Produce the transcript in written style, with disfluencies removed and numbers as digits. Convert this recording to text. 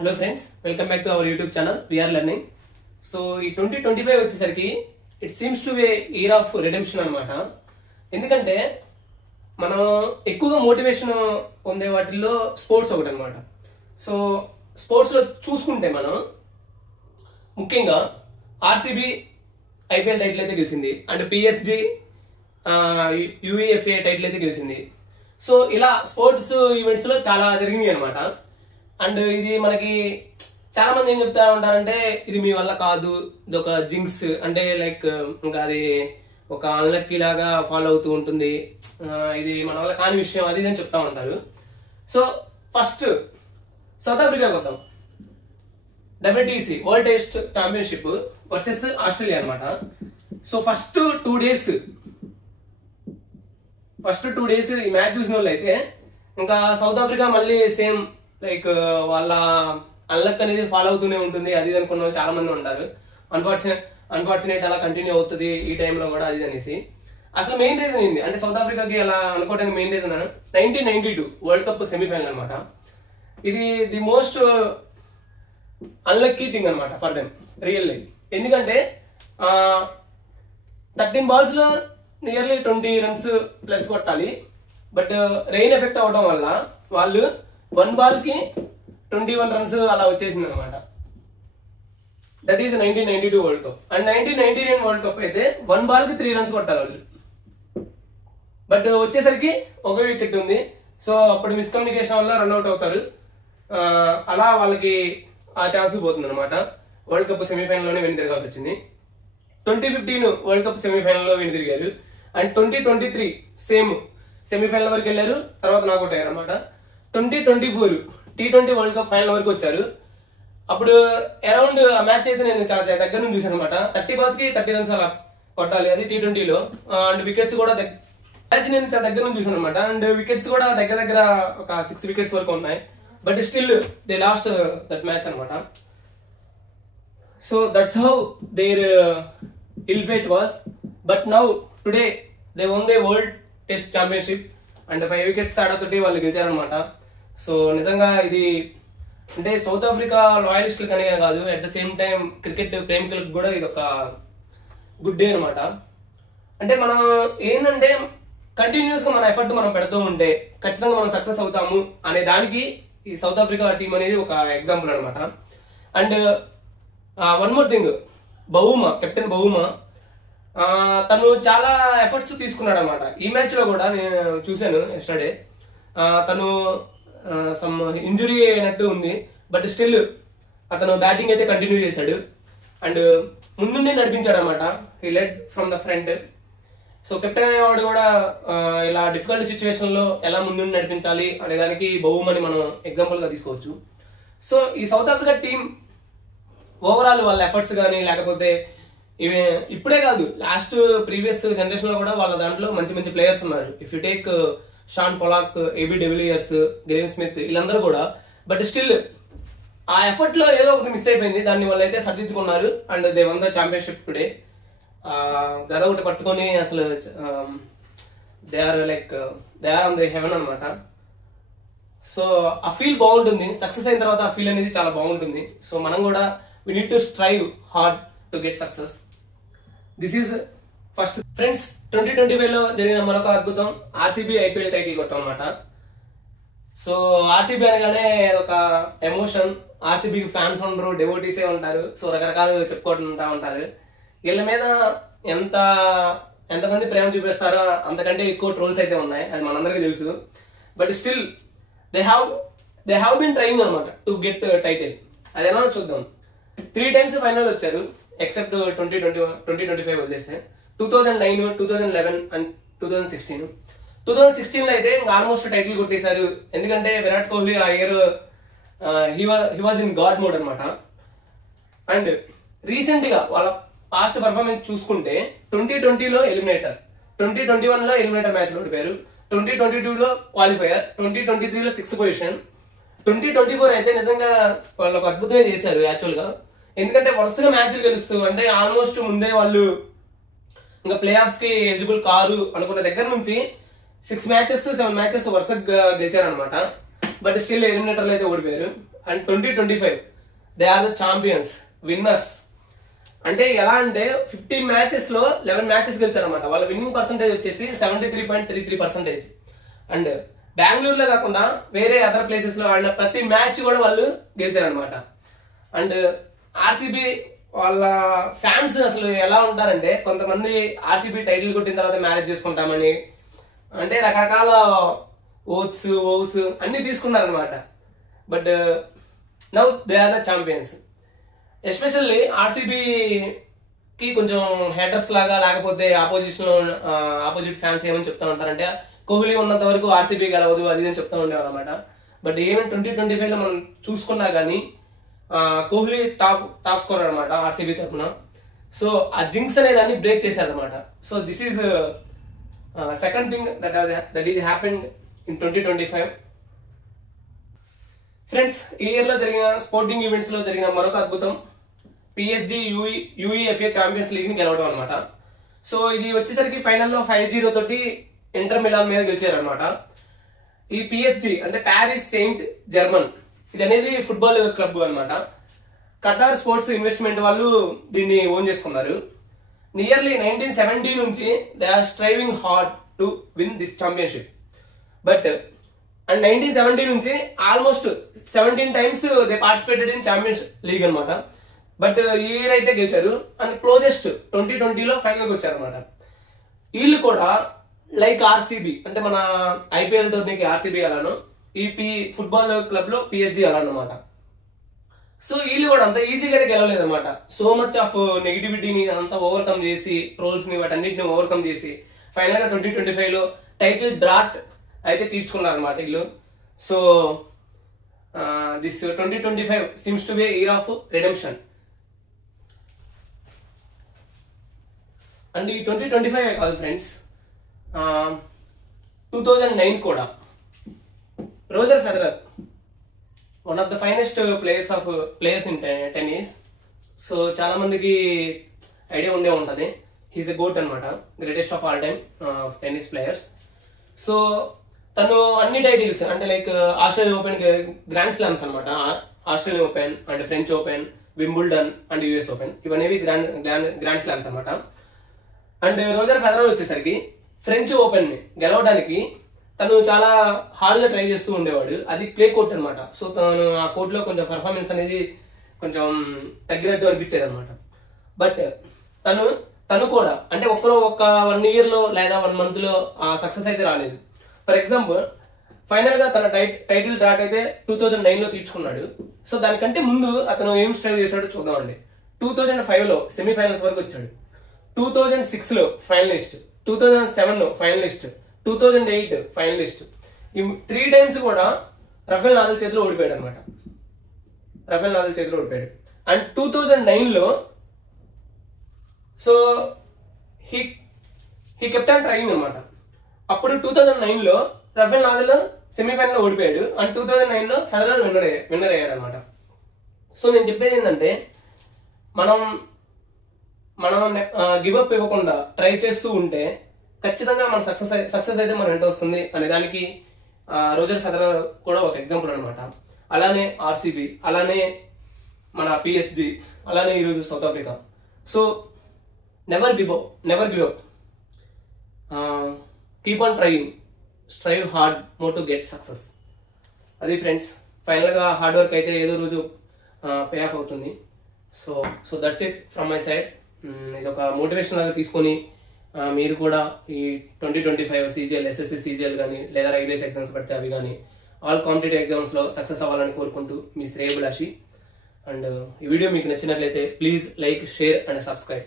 Hello friends, welcome back to our YouTube channel we are learning. So ఈ 2025 వచ్చేసరికి it seems to be year of redemption అనమాట. ఎందుకంటే మనం ఎక్కువగా మోటివేషన్ పొందే వాటిల్లో స్పోర్ట్స్ ఒకటి అనమాట. సో స్పోర్ట్స్లో చూసుకుంటే మనం ముఖ్యంగా ఆర్సీబీ ఐపీఎల్ టైటిల్ అయితే గెలిచింది, అండ్ పిఎస్జి యూఈఎఫ్ఏ టైటిల్ అయితే గెలిచింది. సో ఇలా స్పోర్ట్స్ ఈవెంట్స్లో చాలా జరిగినాయి అనమాట. అండ్ ఇది మనకి చాలా మంది ఏం చెప్తా ఉంటారంటే ఇది మీ వల్ల కాదు, ఇది ఒక జింక్స్, అంటే లైక్ ఇంకా అది ఒక అన్లక్కీ లాగా ఫాలో అవుతూ ఉంటుంది, ఇది మన వల్ల కాని విషయం, అది ఇది అని చెప్తా ఉంటారు. సో ఫస్ట్ సౌత్ ఆఫ్రికా వద్దాం. WTC world test championship versus Australia అనమాట. సో ఫస్ట్ టూ డేస్ ఈ మ్యాచ్ చూసిన వాళ్ళు అయితే ఇంకా సౌత్ ఆఫ్రికా మళ్ళీ సేమ్ లైక్ వాళ్ళ అన్లక్ అనేది ఫాలో అవుతూనే ఉంటుంది, అది అనుకున్న వాళ్ళు చాలా మంది ఉంటారు. అన్ఫార్చునేట్ అలా కంటిన్యూ అవుతుంది ఈ టైంలో కూడా, అది అనేసి. అసలు మెయిన్ రీజన్ ఏంది అంటే సౌత్ ఆఫ్రికాకి అలా అనుకోవడానికి main reason 1992 world cup semi-final అనమాట. ఇది ది మోస్ట్ అన్లక్కీ థింగ్ అనమాట ఫర్ దెమ్ రియల్లీ. ఎందుకంటే 13 balls లో నియర్లీ 20 runs ప్లస్ కొట్టాలి. బట్ రెయిన్ ఎఫెక్ట్ అవడం వల్ల వాళ్ళు 1 ball కి 21 runs అలా వచ్చేసింది అనమాట. That is 1992 world cup. And 1999 world cup అయితే 1 ball కి 3 runs కొట్టాలి వాళ్ళు. బట్ వచ్చేసరికి ఒక వికెట్ ఉంది. సో అప్పుడు మిస్కమ్యూనికేషన్ వల్ల రన్అట్ అవుతారు. అలా వాళ్ళకి ఆ ఛాన్స్ పోతుంది అనమాట. వరల్డ్ కప్ సెమీఫైనల్లోనే వెనుతిరగాల్సి వచ్చింది. 2015 వరల్డ్ కప్ సెమీఫైనల్లో వెనుతిరిగారు. అండ్ 2023 సేమ్ సెమీఫైనల్ వరకు వెళ్ళారు, తర్వాత నాకౌట్ అయ్యారు అనమాట. 2024 T20 వరల్డ్ కప్ ఫైనల్ వరకు వచ్చారు. అప్పుడు అరౌండ్ ఆ మ్యాచ్ అయితే నేను చాలా దగ్గర నుంచి చూసాను అనమాట. 30 balls కి 30 runs అలా కొట్టాలి, అది T20లో. అండ్ వికెట్స్ కూడా మ్యాచ్ నేను చాలా దగ్గర నుంచి చూసాను అనమాట. అండ్ వికెట్స్ కూడా దగ్గర ఒక 6 wickets వరకు ఉన్నాయి. But still they lost that match అనమాట. So that's how their ill fate was. But now today they won the world test championship and 5 wickets తేడాతోటి వాళ్ళు గెలిచారనమాట. సో నిజంగా ఇది అంటే సౌత్ ఆఫ్రికా లాయలిస్టులకు అనే కాదు, at the same time cricket ప్రేమికులకు కూడా ఇది ఒక గుడ్ డే అనమాట. అంటే మనం ఏంటంటే కంటిన్యూస్ గా మన ఎఫర్ట్ మనం పెడుతూ ఉంటే ఖచ్చితంగా మనం సక్సెస్ అవుతాము అనే దానికి ఈ సౌత్ ఆఫ్రికా టీం అనేది ఒక ఎగ్జాంపుల్ అనమాట. And one more thing, captain Bavuma తను చాలా ఎఫర్ట్స్ తీసుకున్నాడు అనమాట. ఈ మ్యాచ్ లో కూడా నేను చూశాను ఎస్టర్డే. తను సమ్ ఇంజురీ అయినట్టు ఉంది, బట్ స్టిల్ అతను బ్యాటింగ్ అయితే కంటిన్యూ చేశాడు. అండ్ ముందుండే నడిపించాడు అనమాట. He lead from the front. So captain అనేవాడు కూడా ఇలా డిఫికల్ట్ సిచ్యువేషన్ లో ఎలా ముందుండి నడిపించాలి అనే దానికి బౌమాని మనం ఎగ్జాంపుల్ గా తీసుకోవచ్చు. సో ఈ సౌత్ ఆఫ్రికా టీం ఓవరాల్ వాళ్ళ ఎఫర్ట్స్ కానీ లేకపోతే ఇవి ఇప్పుడే కాదు, లాస్ట్ ప్రీవియస్ జనరేషన్ లో కూడా వాళ్ళ దాంట్లో మంచి మంచి ప్లేయర్స్ ఉన్నారు. If you take Shaun Pollock, AB de Villiers, Graeme Smith, వీళ్ళందరూ కూడా. బట్ స్టిల్ ఆ ఎఫర్ట్ లో ఏదో ఒకటి మిస్ అయిపోయింది, దాన్ని వాళ్ళు అయితే సర్దిద్దుకున్నారు. And they won the championship today. గద ఒకటి పట్టుకొని అసలు they are on the heaven అనమాట. సో ఆ ఫీల్ బాగుంటుంది, సక్సెస్ అయిన తర్వాత ఆ ఫీల్ అనేది చాలా బాగుంటుంది. సో మనం కూడా we need to strive hard to get success. This is first. Friends, 2025 లో జరిగిన మరొక అద్భుతం, ఆర్సీబీ ఐపీఎల్ టైటిల్ కొట్టాం అనమాట. సో ఆర్సీబీ అనగానే ఒక ఎమోషన్. ఆర్సీబీకి ఫ్యాన్స్ ఉండరు, డెవోటీసే ఉంటారు. సో రకరకాలు చెప్పుకుంటా ఉంటారు. వీళ్ళ మీద ఎంతమంది ప్రేమ చూపిస్తారో అంతకంటే ఎక్కువ ట్రోల్స్ అయితే ఉన్నాయి, అది మనందరికీ తెలుసు. But still they have been trying అనమాట టు గెట్ టైటిల్. అది ఎలా చూద్దాం. 3 times ఫైనల్ వచ్చారు, ఎక్సెప్ట్ 2025 వదిలేస్తే. 2009, 2011 అండ్ 2016. 2016 లో అయితే ఆల్మోస్ట్ టైటిల్ కొట్టేశారు. ఎందుకంటే విరాట్ కోహ్లీ ఆ year he was in God mode అనమాట. అండ్ రీసెంట్ గా వాళ్ళ పాస్ట్ పర్ఫార్మెన్స్ చూసుకుంటే 2020లో ఎలిమినేటర్, 2021లో ఎలిమినేటర్ మ్యాచ్ లో ఓడిపోయారు, 2022లో క్వాలిఫైయర్, 2023లో 6th పొజిషన్, 2024 అయితే నిజంగా వాళ్ళు ఒక అద్భుతమే చేశారు యాక్చువల్ గా. ఎందుకంటే వరుసగా మ్యాచ్లు గెలుస్తూ, అంటే ఆల్మోస్ట్ ముందే వాళ్ళు ఇంకా ప్లే ఆఫ్స్ కి ఎలిజిబుల్ కారు అనుకున్న దగ్గర నుంచి 6 matches 7 matches వరుసగా గెలిచారనమాట. బట్ స్టిల్ ఎలిమినేటర్లు అయితే ఓడిపోయారు. And 2025 they are the champions winners. అంటే ఎలా అంటే 15 మ్యాచెస్ లో 11 మ్యాచెస్ గెలిచారనమాట. వాళ్ళ విన్నింగ్ పర్సంటేజ్ వచ్చేసి 73.33%. అండ్ బెంగళూరులో కాకుండా వేరే అదర్ ప్లేసెస్ లో ఆడిన ప్రతి మ్యాచ్ కూడా వాళ్ళు గెలిచారనమాట. అండ్ ఆర్సీబీ వాళ్ళ ఫ్యాన్స్ అసలు ఎలా ఉంటారంటే, కొంతమంది ఆర్సీబీ టైటిల్ కొట్టిన తర్వాత మ్యారేజ్ చేసుకుంటామని అంటే రకరకాల ఓవ్స్ అన్ని తీసుకున్నారనమాట. But now they are the champions. Especially ఆర్సీబీకి కొంచెం హేటర్స్ లాగా, లేకపోతే ఆపోజిట్ ఫ్యాన్స్ ఏమని చెప్తా ఉంటారంటే కోహ్లీ ఉన్నంత వరకు ఆర్సీబీ గెలవదు అది అని చెప్తా ఉండేవాళ్ళు అనమాట. బట్ ఏమైనా 2025 లో మనం చూసుకున్నా కానీ కోహ్లీ టాప్ స్కోరర్ అనమాట ఆర్సీబీ తరఫున. సో ఆ జింక్స్ అనే దాన్ని బ్రేక్ చేశారనమాట. So this is second thing that is happened in 2025. Friends, ఈ ఇయర్ లో జరిగిన స్పోర్టింగ్ ఈవెంట్స్ లో జరిగిన మరొక అద్భుతం పిఎస్జి యూఈఎఫ్ఏ ఛాంపియన్స్ లీగ్ ని గెలవడం అనమాట. సో ఇది వచ్చేసరికి ఫైనల్లో 5-0 తోటి ఇంటర్ మిలాన్ మీద గెలిచారనమాట. ఈ పిఎస్జి అంటే ప్యారిస్ సెయింట్ జర్మన్, ఇది అనేది ఫుట్బాల్ క్లబ్ అనమాట. ఖతార్ స్పోర్ట్స్ ఇన్వెస్ట్మెంట్ వాళ్ళు దీన్ని ఓన్ చేసుకున్నారు. నియర్లీ 1970 నుంచి they are striving hard to win this championship. But and 1970 నుంచి almost 17 times they participated in champions league అనమాట. బట్ ఈ ఇయర్ అయితే గెలిచారు. అండ్ క్లోజెస్ట్ 2020లో ఫైనల్కి వచ్చారు అనమాట. వీళ్ళు కూడా లైక్ ఆర్సీబీ అంటే మన ఐపీఎల్ టోర్నీకి ఆర్సీబీ అలాను, ఈ ఫుట్బాల్ క్లబ్ లో పిఎస్జి అలా అనమాట. సో వీళ్ళు కూడా అంత ఈజీగానే గెలవలేదు అనమాట. సో మచ్ ఆఫ్ నెగిటివిటీని అంతా ఓవర్కమ్ చేసి, ట్రోల్స్ ని వాటన్నిటిని ఓవర్కమ్ చేసి ఫైనల్ గా 2025 లో టైటిల్ డ్రాట్ అయితే తీర్చుకున్నారు అనమాట వీళ్ళు. So this 2025 seems to be year of redemption. And ఈ 2025 కాదు ఫ్రెండ్స్, 2009 కూడా Roger Federer, one of the finest players in tennis. So చాలా మందికి ఐడియా ఉండే ఉంటుంది. హీస్ ద గోట్ అనమాట, greatest of all time tennis players. So తను అన్ని టైటిల్స్ అంటే like Australian Open, grand slams అనమాట. Australian Open and French Open, Wimbledon and US Open, ఇవన్నీ గ్రాండ్ స్లామ్స్ అనమాట. అండ్ రోజర్ ఫెదరర్ వచ్చేసరికి ఫ్రెంచ్ ఓపెన్ ని గెలవడానికి తను చాలా హార్డ్ గా ట్రై చేస్తూ ఉండేవాడు. అది క్లే కోర్ట్ అనమాట. సో తను ఆ కోర్ట్ లో కొంచెం పర్ఫార్మెన్స్ అనేది కొంచెం తగ్గినట్టు అనిపించేది అనమాట. బట్ తను కూడా అంటే ఒక 1 year లో లేదా 1 month లో ఆ సక్సెస్ అయితే రాలేదు. ఫర్ ఎగ్జాంపుల్ ఫైనల్ గా తన టైటిల్ డ్రాట్ అయితే 2009 లో తీర్చుకున్నాడు. సో దానికంటే ముందు అతను ఏం స్ట్రైవ్ చేశాడో చూద్దామండి. 2005 లో సెమీఫైనల్స్ వరకు వచ్చాడు, 2006 లో ఫైనలిస్ట్, 2007 ఫైనలిస్ట్, 2008 ఫైనలిస్ట్. ఈ 3 times కూడా రఫేల్ నాదల్ చేతిలో ఓడిపోయాడు అనమాట. అండ్ 2009 లో so he kept on trying అనమాట. అప్పుడు 2009 లో రఫేల్ నాదల్ సెమీఫైనల్ లో ఓడిపోయాడు. అండ్ 2009 లో ఫెదరర్ విన్నర్ అయ్యాడు అనమాట. సో నేను చెప్పేది ఏంటంటే, మనం గివప్ ఇవ్వకుండా ట్రై చేస్తూ ఉంటే ఖచ్చితంగా మన సక్సెస్ అయితే మన వెంట వస్తుంది అనే దానికి రోజర్ ఫెదరర్ కూడా ఒక ఎగ్జాంపుల్ అనమాట. అలానే ఆర్సీబీ, అలానే మన పిఎస్జి, అలానే ఈరోజు south Africa. So never give up, keep on trying, strive hard more to get success. అది ఫ్రెండ్స్, ఫైనల్ గా హార్డ్ వర్క్ అయితే ఏదో రోజు పే ఆఫ్ అవుతుంది. So that's it from my side. ఇది ఒక మోటివేషన్ లాగా తీసుకొని మీరు కూడా ఈ 2025 CGL, SSC CGL కానీ లేదా రైల్వేస్ ఎగ్జామ్స్ పడితే అవి కానీ ఆల్ కాంపిటేటివ్ ఎగ్జామ్స్ లో సక్సెస్ అవ్వాలని కోరుకుంటూ మీ శ్రేయభిలాషి. అండ్ ఈ వీడియో మీకు నచ్చినట్లయితే please like, share and subscribe.